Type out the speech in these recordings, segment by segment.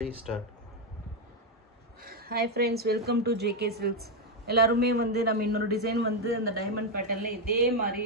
Start. Hi friends, welcome to JK Silks. எல்லாருமே வந்து நம்ம இன்னொரு டிசைன் வந்து அந்த டைமண்ட் பேட்டர்ன்ல இதே மாதிரி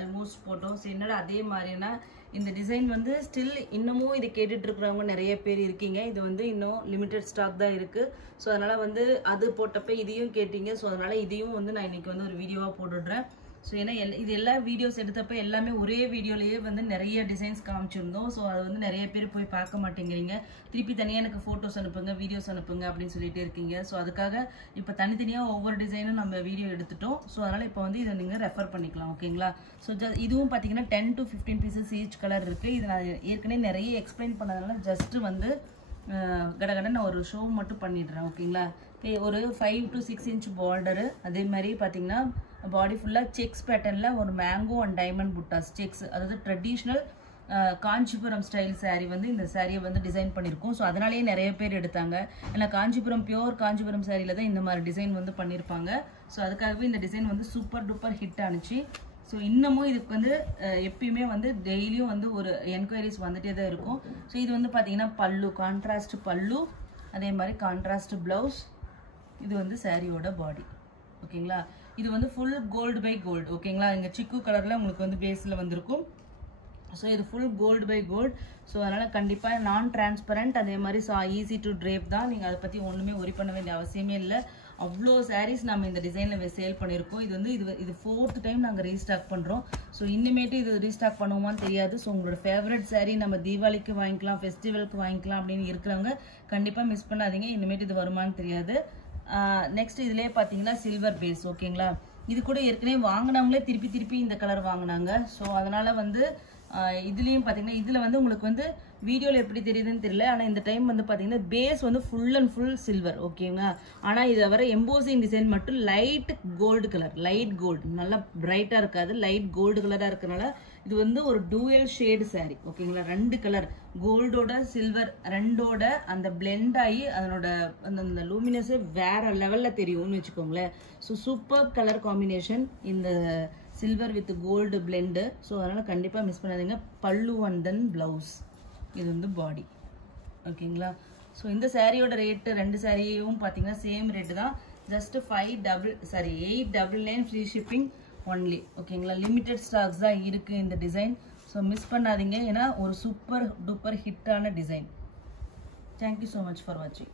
ஆல்மோஸ்ட் போட்டோம். சோ என்னடா அதே மாதிரினா இந்த டிசைன் வந்து ஸ்டில் இன்னமும் இத கேட்டிட்டு இருக்கறவங்க நிறைய பேர் இருக்கீங்க. இது வந்து இன்னும் லிமிட்டட் ஸ்டாக் தான் இருக்கு. சோ அதனால வந்து அது போட்டப்ப இதையும் கேட்டிங்க. சோ அதனால இதையும் வந்து நான் இன்னைக்கு வந்து ஒரு வீடியோவா போட்டுடுறேன். சோ ஏனா இது எல்லா வீடியோஸ் எடுத்தப்ப எல்லாமே ஒரே வீடியோலயே வந்து நிறைய டிசைன்ஸ் காமிச்சிருந்தோம். சோ அது வந்து நிறைய பேர் போய் பார்க்க மாட்டேங்கறீங்க. திருப்பி தனியா எனக்கு போட்டோஸ் அனுப்புங்க, வீடியோஸ் அனுப்புங்க அப்படினு சொல்லிட்டே இருக்கீங்க. சோ அதுக்காக இப்ப தனித்தனியா ஒவ்வொரு டிசைனும் நம்ம வீடியோ எடுத்துட்டோம். சோ அதனால இப்போ வந்து இத நீங்க ரெஃபர் பண்ணிக்கலாம். ஓகேங்களா? சோ இதுவும் பாத்தீங்கன்னா 10 to 15 பீசஸ் ஈச் கலர் இருக்கு. இது நான் ஏற்கனவே நிறைய எக்ஸ்பிளைன் பண்ணதனால ஜஸ்ட் வந்து கடகட நான் ஒரு ஷோ மட்டும் பண்ணிடுறேன். ஓகேங்களா? ஒரு 5 to 6 inch பார்டர். அதே மாதிரி பாத்தீங்கன்னா பாடி ஃபுல்லா செக்ஸ் பேட்டர்ன்ல ஒரு mango and diamond buttas sex, அதாவது ட்ரெடிஷனல் காஞ்சிபுரம் ஸ்டைல் saree வந்து இந்த சாரியை வந்து டிசைன் பண்ணியிருக்கோம். ஸோ அதனாலேயே நிறைய பேர் எடுத்தாங்க. ஏன்னா காஞ்சிபுரம் பியோர் காஞ்சிபுரம் சாரியில தான் இந்த மாதிரி டிசைன் வந்து பண்ணியிருப்பாங்க. ஸோ அதுக்காகவே இந்த டிசைன் வந்து சூப்பர் டூப்பர் ஹிட் ஆனிச்சு. ஸோ இன்னமும் இதுக்கு வந்து எப்பயுமே வந்து டெய்லியும் வந்து ஒரு என்கொயரிஸ் வந்துட்டே தான் இருக்கும். ஸோ இது வந்து பார்த்தீங்கன்னா பல்லு, கான்ட்ராஸ்ட் பல்லு, அதே மாதிரி கான்ட்ராஸ்ட் பிளவுஸ். இது வந்து சாரியோட பாடி. ஓகேங்களா? இது வந்து ஃபுல் கோல்டு பை கோல்டு. ஓகேங்களா? இங்க சிக்கு கலர்ல உங்களுக்கு வந்து பேஸ்ல வந்திருக்கும். ஸோ இது full gold by gold. So அதனால கண்டிப்பா நான் டிரான்ஸ்பரண்ட், அதே மாதிரி ஈஸி டு ட்ரேப் தான். நீங்க அதை பத்தி ஒண்ணுமே ஒரி பண்ண வேண்டிய அவசியமே இல்லை. அவ்வளோ சாரீஸ் நம்ம இந்த டிசைன்ல சேல் பண்ணியிருக்கோம். இது வந்து இது 4th டைம் நாங்கள் ரீஸ்டாக் பண்றோம். ஸோ இனிமேட்டு இது ரீஸ்டாக் பண்ணுவோமான்னு தெரியாது. ஸோ உங்களோட ஃபேவரட் சாரீ நம்ம தீபாவளிக்கு வாங்கிக்கலாம், ஃபெஸ்டிவலுக்கு வாங்கிக்கலாம் அப்படின்னு இருக்கிறவங்க கண்டிப்பா மிஸ் பண்ணாதீங்க. இனிமேட்டு இது வருமானு தெரியாது. நெக்ஸ்ட் இதுலயே பாத்தீங்கன்னா சில்வர் பேஸ். ஓகேங்களா? இது கூட ஏற்கனவே வாங்கினவங்களே திருப்பி இந்த கலர் வாங்கினாங்க. ஸோ அதனால வந்து இதுலயும் பாத்தீங்கன்னா இதுல வந்து உங்களுக்கு வந்து வீடியோல எப்படி தெரியுதுன்னு தெரியல. ஆனா இந்த டைம் வந்து பாத்தீங்கன்னா பேஸ் வந்து ஃபுல் அண்ட் ஃபுல் சில்வர். ஓகேங்களா? ஆனா இது வர எம்போசிங் டிசைன் மட்டும் light gold colour, light gold, நல்லா பிரைட்டா இருக்காது, லைட் கோல்டு கலரா இருக்கனால இது வந்து ஒரு டூயல் ஷேடு சாரி. ஓகேங்களா? 2 கலர் கோல்டோட சில்வர் ரெண்டோட அந்த பிளெண்ட் ஆகி அதனோட அந்த லூமினஸ் வேற லெவல்ல தெரியும்னு வச்சுக்கோங்களேன். ஸோ சூப்பர் கலர் காம்பினேஷன் இந்த silver with gold blend. So அதனால கண்டிப்பா மிஸ் பண்ணாதீங்க. பல்லு அண்ட் தென் பிளவுஸ். இது வந்து பாடி. ஓகேங்களா? ஸோ இந்த சாரியோட ரேட்டு 2 சாரியும் பார்த்தீங்கன்னா சேம் ரேட்டு தான். Just 899 free shipping only. ஓகேங்களா? லிமிடெட் ஸ்டாக்ஸ் தான் இருக்கு இந்த டிசைன். ஸோ மிஸ் பண்ணாதீங்க. ஏன்னா ஒரு சூப்பர் டூப்பர் ஹிட்டான design. Thank you so much for வாட்சிங்.